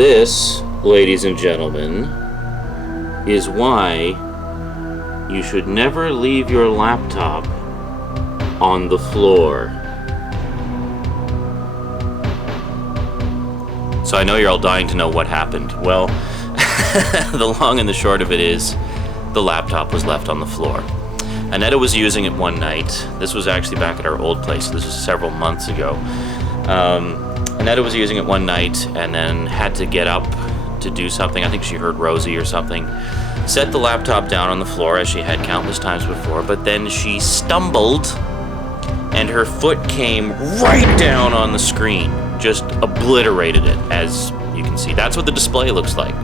This, ladies and gentlemen, is why you should never leave your laptop on the floor. So I know you're all dying to know what happened. Well, the long and the short of it is, the laptop was left on the floor. Annetta was using it one night. This was actually back at our old place. This was several months ago. Annetta was using it one night and then had to get up to do something. I think she heard Rosie or something. Set the laptop down on the floor as she had countless times before, but then she stumbled and her foot came right down on the screen. Just obliterated it, as you can see. That's what the display looks like.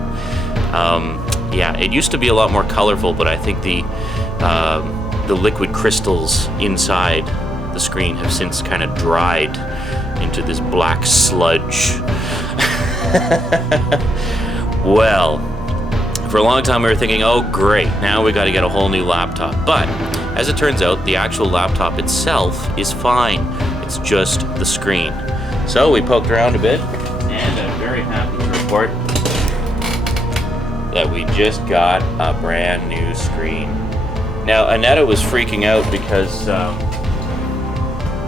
Yeah, it used to be a lot more colorful, but I think the liquid crystals inside the screen have since kind of dried into this black sludge. Well, for a long time we were thinking, oh great, now we got to get a whole new laptop. But as it turns out, the actual laptop itself is fine. It's just the screen. So we poked around a bit, and I'm very happy to report that we just got a brand new screen. Now, Annetta was freaking out because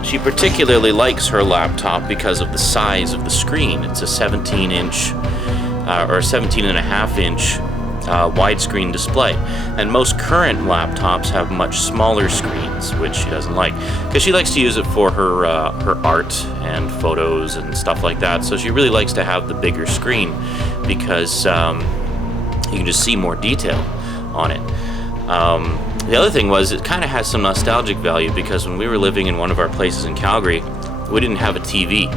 she particularly likes her laptop because of the size of the screen. It's a 17-inch or 17.5-inch widescreen display, and most current laptops have much smaller screens, which she doesn't like because she likes to use it for her art and photos and stuff like that. So she really likes to have the bigger screen because you can just see more detail on it. The other thing was, it kind of has some nostalgic value because when we were living in one of our places in Calgary, we didn't have a TV.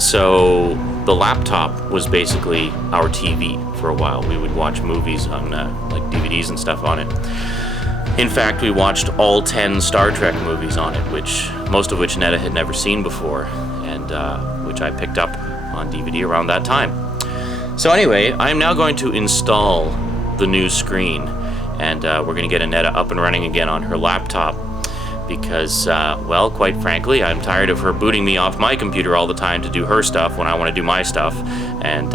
So the laptop was basically our TV for a while. We would watch movies on like DVDs and stuff on it. In fact, we watched all 10 Star Trek movies on it, most of which Netta had never seen before, and which I picked up on DVD around that time. So anyway, I'm now going to install the new screen, and we're going to get Annetta up and running again on her laptop because, well, quite frankly, I'm tired of her booting me off my computer all the time to do her stuff when I want to do my stuff, and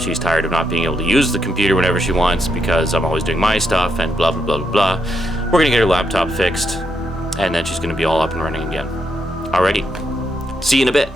she's tired of not being able to use the computer whenever she wants because I'm always doing my stuff and blah, blah, blah, blah, blah. We're going to get her laptop fixed, and then she's going to be all up and running again. Alrighty. See you in a bit.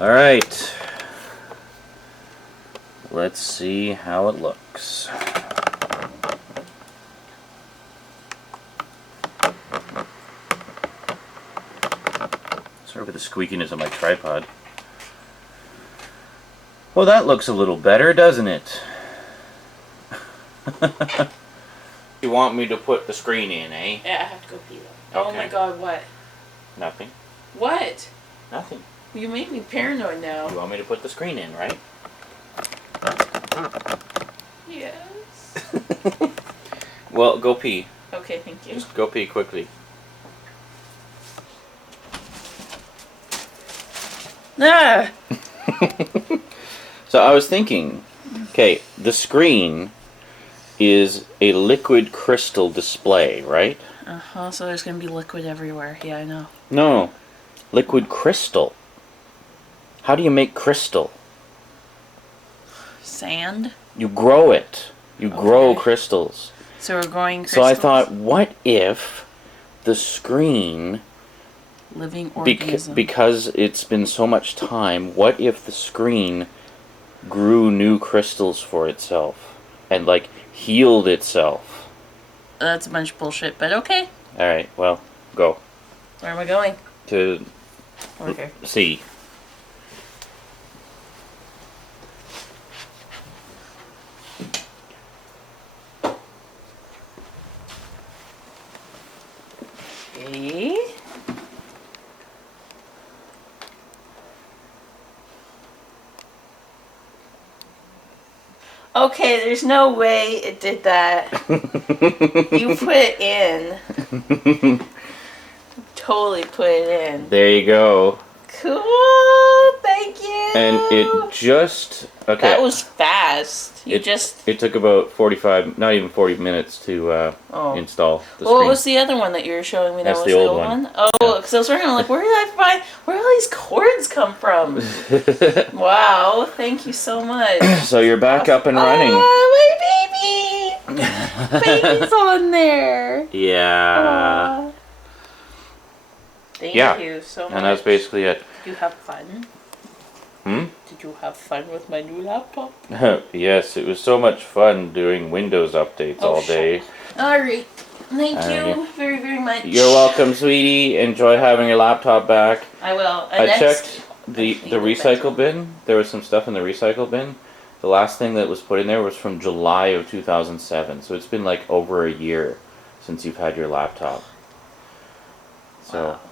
Alright. Let's see how it looks. Sorry for the squeakiness of my tripod. Well, that looks a little better, doesn't it? You want me to put the screen in, eh? Yeah, I have to go pee though. Oh my god, what? Nothing. What? Nothing. You make me paranoid now. You want me to put the screen in, right? Yes. Well, go pee. Okay, thank you. Just go pee quickly. Ah! So I was thinking, okay, the screen is a liquid crystal display, right? Uh-huh, so there's gonna be liquid everywhere. Yeah, I know. No, liquid crystal. How do you make crystal? Sand? You grow it. You grow Okay. crystals. So we're growing So crystals? I thought, what if the screen, Living organism. because it's been so much time, what if the screen grew new crystals for itself and like healed itself? That's a bunch of bullshit, but okay. Alright, well, go. Where am I going? To Okay. C. Okay. Okay, there's no way it did that. You put it in. Totally put it in. There you go. Cool. Thank you. And it just okay. That was fast. You It just. It took about 45, not even 40 minutes to Oh. install the Well, what screen. was the other one that you were showing me? That That's was the old one. Oh, because I was wondering, like, where did I find? Where do all these cords come from? Wow. Thank you so much. So you're back up and running. Oh, my baby! Baby's on there. Yeah. Aw. Thank Yeah. you so much. And that's basically it. Did you have fun? Hmm? Did you have fun with my new laptop? Yes, it was so much fun doing Windows updates all day. Alright. Thank Alrighty. you very, very much. You're welcome, sweetie. Enjoy having your laptop back. I will. I Next, checked the I need a recycle bin. There was some stuff in the recycle bin. The last thing that was put in there was from July of 2007. So it's been like over a year since you've had your laptop. So Wow.